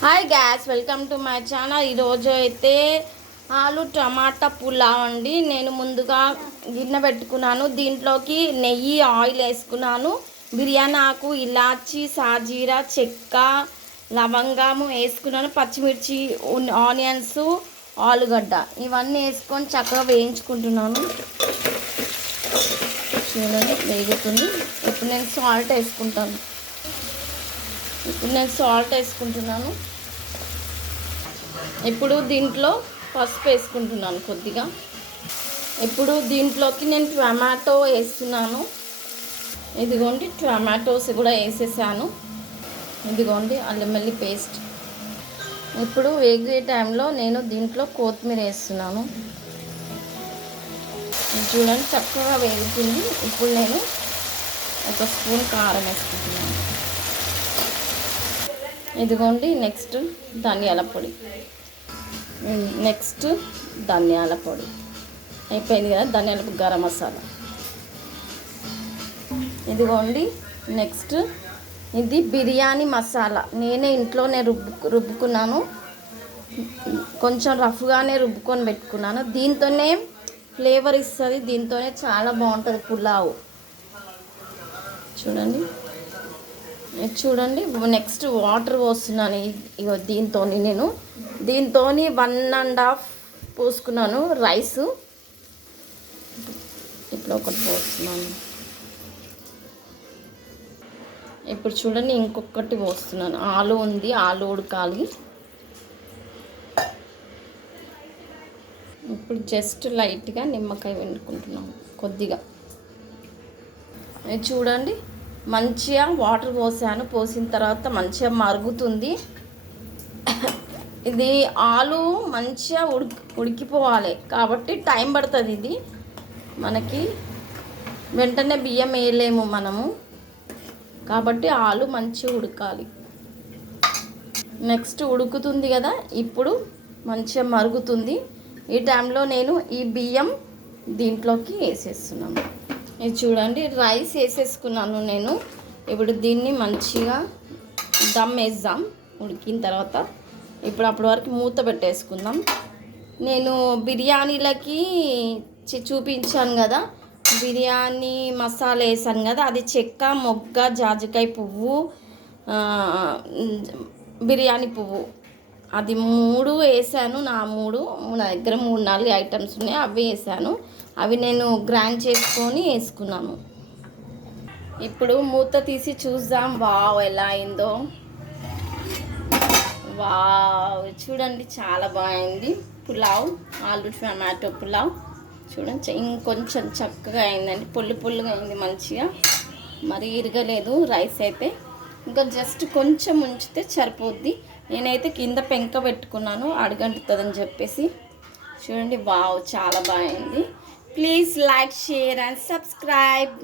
Hi gas, welcome to my channel. ఈరోజు అయితే ఆలు టమాటా పులావ్ అండి. నేను ముందుగా గిన్నె పెట్టుకున్నాను. దీంట్లోకి నెయ్యి, ఆయిల్ వేసుకున్నాను. బిర్యానీ ఆకు, ఇలాచి, సాజీరా, చెక్క, లవంగము వేసుకున్నాను. పచ్చిమిర్చి, ఆనియన్స్, ఆలుగడ్డ ఇవన్నీ వేసుకొని చక్కగా వేయించుకుంటున్నాను. చూడండి వేగుతుంది. ఇప్పుడు నేను సాల్ట్ వేసుకుంటున్నాను. ఇప్పుడు దీంట్లో పసుపు వేసుకుంటున్నాను కొద్దిగా. ఇప్పుడు దీంట్లోకి నేను టమాటో వేస్తున్నాను. ఇదిగోండి, టమాటోస్ కూడా వేసేసాను. ఇదిగోండి అల్లం వెల్లుల్లి పేస్ట్. ఇప్పుడు వేగే టైంలో నేను దీంట్లో కొత్తిమీర వేస్తున్నాను. చూడండి చక్కగా వేగుతుంది. ఇప్పుడు నేను ఒక స్పూన్ కారం వేసుకుంటున్నాను. ఇదిగోండి నెక్స్ట్ ధనియాల పొడి. అయిపోయింది కదా. ధనియాల పొడి, గరం మసాలా. ఇదిగోండి నెక్స్ట్ ఇది బిర్యానీ మసాలా. నేనే ఇంట్లోనే రుబ్బుకున్నాను. కొంచెం రఫ్గానే రుబ్బుకొని పెట్టుకున్నాను. దీంతోనే ఫ్లేవర్ ఇస్తుంది. దీంతోనే చాలా బాగుంటుంది పులావ్. చూడండి నెక్స్ట్ వాటర్ పోస్తున్నాను. ఇగో దీంతో నేను 1.5 పోసుకున్నాను రైస్. ఇప్పుడు ఒకటి పోస్తున్నాను. ఇప్పుడు చూడండి ఇంకొకటి పోస్తున్నాను. ఆలు ఉంది, ఆలు ఉడకాలి. ఇప్పుడు జస్ట్ లైట్గా నిమ్మకాయ పిండుకుంటున్నాను కొద్దిగా. చూడండి మంచిగా వాటర్ పోసాను. పోసిన తర్వాత మంచిగా మరుగుతుంది. ఇది ఆలు మంచిగా ఉడికిపోవాలి కాబట్టి టైం పడుతుంది. ఇది మనకి వెంటనే బియ్యం వేయలేము మనము, కాబట్టి ఆలు మంచిగా ఉడకాలి. నెక్స్ట్ ఉడుకుతుంది కదా, ఇప్పుడు మంచిగా మరుగుతుంది. ఈ టైంలో నేను ఈ బియ్యం దీంట్లోకి వేసేస్తున్నాను. ఇది చూడండి రైస్ వేసేసుకున్నాను నేను. ఇప్పుడు దీన్ని మంచిగా దమ్ వేద్దాం ఉడికిన తర్వాత. ఇప్పుడు అప్పటి వరకు మూత పెట్టేసుకుందాం. నేను బిర్యానీలకి చూపించాను కదా, బిర్యానీ మసాలా వేసాను కదా, అది చెక్క, మొగ్గ, జాజికాయ పువ్వు, బిర్యానీ పువ్వు, అది 3 వేసాను. నా దగ్గర 3-4 ఐటమ్స్ ఉన్నాయి, అవి వేసాను. అవి నేను గ్రైండ్ చేసుకొని వేసుకున్నాను. ఇప్పుడు మూత తీసి చూద్దాం. వావ్ ఎలా అయిందో. వావ్ చూడండి చాలా బాగుంది పులావ్. ఆలు టమాటో పులావ్ చూడండి ఇంకొంచెం చక్కగా అయిందండి. పుల్లుగా అయింది మంచిగా. మరి ఇరగలేదు రైస్ అయితే. ఇంకా జస్ట్ కొంచెం ఉంచితే సరిపోద్ది. నేనైతే కింద పెంక పెట్టుకున్నాను అడుగంటుతుందని చెప్పేసి. చూడండి వావ్ చాలా బాగుంది. Please like, share and subscribe.